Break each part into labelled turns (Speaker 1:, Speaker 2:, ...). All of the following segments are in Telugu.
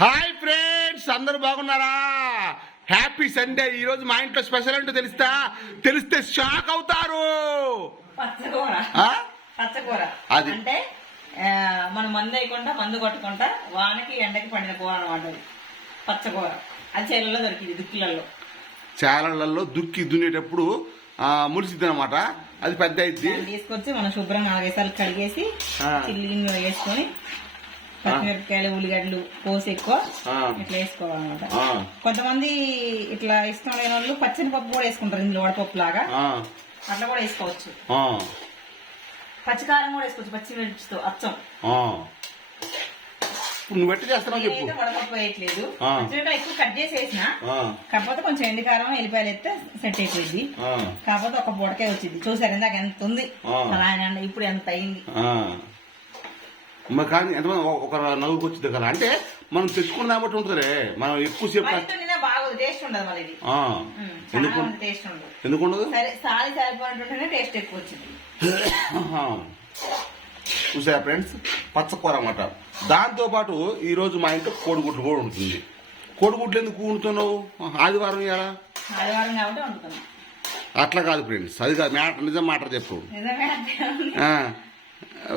Speaker 1: హాయ్ ఫ్రెండ్స్ అందరూ బాగున్నారా? Happy Sunday. ఈ రోజు మా ఇంట్లో స్పెషల్ అంటే తెలుస్తా? తెలిస్తే షాక్ అవుతారు. అది.
Speaker 2: అంటే మనం మందు వేయకుండా మందు కొట్టకుండా వానకి ఎండకి పండిన కూర అనమాట పచ్చకూర. అది చేలలో దొరికింది దుక్కులలో
Speaker 1: చాలలలో దుక్కి దున్నేటప్పుడు మురిసిద్ది అనమాట అది పెద్ద
Speaker 2: తీసుకొచ్చి మనం శుభ్రంగా నాలుగైసార్లు కడిగేసి
Speaker 1: ఆ.
Speaker 2: చిల్లి వేసుకొని పచ్చిమిరపకాయలు ఉల్లిగడ్డలు కోసి ఎక్కువ ఇట్లా వేసుకోవాలన్నమాట. కొంతమంది ఇట్లా ఇష్టం లేని వాళ్ళు పచ్చని పప్పు కూడా వేసుకుంటారు ఇందులో వడపప్పు లాగా. అట్లా కూడా వేసుకోవచ్చు. పచ్చికారం కూడా వేసుకోవచ్చు పచ్చిమిర్చితో అచ్చం.
Speaker 1: నువ్వు ఎట్ట చేస్తున్నావు చెప్పు.
Speaker 2: నేనైతే వడపప్పు వేయట్లేదు. ఎక్కువ కట్ చేసి వేసిన కాకపోతే కొంచెం ఎండికారం ఎల్లిపాయలు ఎత్తే సెట్ అయిపోయింది. కాకపోతే ఒక పూటకే వచ్చింది. చూసారు ఇందాక ఎంత ఉంది? ఇప్పుడు ఎంత అయింది.
Speaker 1: మరి కానీ ఎంతమంది ఒక- నవ్వుకి వచ్చింది కదా అంటే మనం తెచ్చుకున్న దాన్ని బట్టి ఉంటుందిరే మనం ఎక్కువసేపు
Speaker 2: మరి ఇంత నిన్న బాగోదు టేస్ట్ ఉండదు మరి ఇది.
Speaker 1: ఆ.
Speaker 2: ఉమ్,
Speaker 1: ఎందుకు
Speaker 2: టేస్ట్ ఉండదు.
Speaker 1: ఎందుకు ఉండదు?
Speaker 2: సరే సాలి సరిపోయినట్టుంటేనే టేస్ట్ ఎక్కువ వచ్చింది
Speaker 1: ఆహా. చూసారా ఫ్రెండ్స్? పచ్చకూర అన్నమాట. దాంతో పాటు ఈ రోజు మా ఇంట్లో కోడిగుడ్లు కూడా ఉంటుంది. కోడిగుడ్లు ఎందుకు వండుతున్నావు? ఆదివారం ఇవాళ
Speaker 2: ఆదివారం కాబట్టి వండుతున్నాం.
Speaker 1: అట్లా కాదు ఫ్రెండ్స్. అది కాదు మ్యాటర్ నిజం మాట చెప్పు.
Speaker 2: నిజమే అంటే ఉంది.
Speaker 1: ఆ,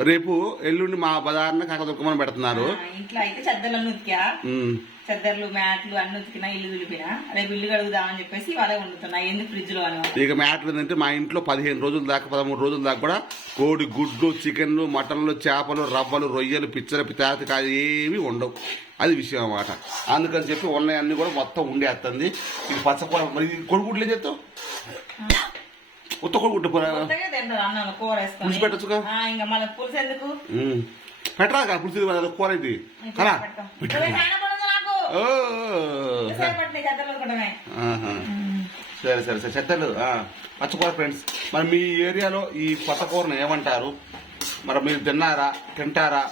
Speaker 1: రేపు ఎల్లుండి మా బజార్న కాక దుఃఖమని పెడుతున్నారు
Speaker 2: ఇంట్లో అయితే చెద్దర్లను ఉతికా.
Speaker 1: ఉమ్,
Speaker 2: చెద్దర్లు మ్యాట్లు అన్ని ఉతికినా ఇల్లు దులిపినా రేపు ఇల్లు కడుగుదామని చెప్పేసి ఇవాళ వండుతున్నా ఎందుకు ఫ్రిడ్జ్లో
Speaker 1: ఇక మ్యాటర్ ఏంటంటే మా ఇంట్లో పదిహేను రోజుల దాకా పదమూడు రోజుల దాకా కూడా కోడి గుడ్లు చికెన్లు మటన్లు చేపలు రవ్వలు రొయ్యలు పిచ్చర పితాతి కాదు ఏమీ ఉండవు అది విషయం అన్నమాట. అందుకని చెప్పి ఉన్నాయన్నీ కూడా మొత్తం ఉండేస్తుంది. ఇది పచ్చకూర మరి కొడుగుడ్లు ఏం చేస్తావు? ఉత్త కూర
Speaker 2: వేసుకొని.
Speaker 1: పులుసు పెట్టొచ్చుగా?
Speaker 2: ఆ, ఇంకా మళ్ళీ పులుసు ఎందుకు?
Speaker 1: ఉమ్. పెట్టరా కదా పులుసు కూర ఇది. కదా. సరే సరే సరే చెత్తలు పచ్చకూర ఫ్రెండ్స్. మరి మీ ఏరియాలో ఈ పచ్చకూరను ఏమంటారు? మరి మీరు తిన్నారా? తింటారా?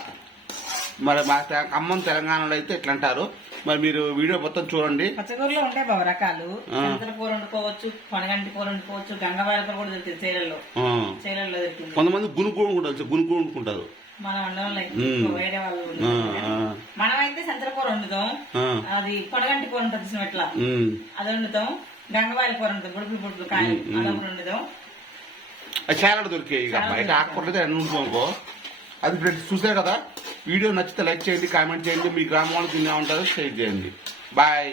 Speaker 1: మరి మా ఖమ్మం తెలంగాణలో అయితే ఇట్లా అంటారు మరి మీరు వీడియో మొత్తం చూడండి.
Speaker 2: పచ్చకూరలో ఉంటాయి బాబు రకాలు. చింతల కూర వండుకోవచ్చు పనగంటి కూర వండుకోవచ్చు గంగవాయల కూర కూడా దొరుకుతుంది చేలల్లో
Speaker 1: ఆ.
Speaker 2: చేలల్లో దొరికింది.
Speaker 1: కొంతమంది గునుకు వండుకుంటారు గునుకు వండుకుంటారు.
Speaker 2: మనం వండడం.
Speaker 1: ఉమ్.
Speaker 2: వేరే వాళ్ళు మనమైతే సంతల కూర వండుతాం. అది పొనగంటి కూర ఉంటుంది చూసిన ఎట్లా
Speaker 1: ఉమ్.
Speaker 2: అది వండుతాం. గంగవాయల కూర ఉంటుంది బుడుపులు బుడుపులు కాయలు అలా వండుతాం.
Speaker 1: చాలా దొరికాయి ఇక. బయట ఆకుకూరలు అన్ని ఉంటున్నాకో అది చూసారు కదా? వీడియో నచ్చితే లైక్ చేయండి కామెంట్ చేయండి. మీ గ్రామంలో తినే ఉంటారు షేర్ చేయండి. బాయ్.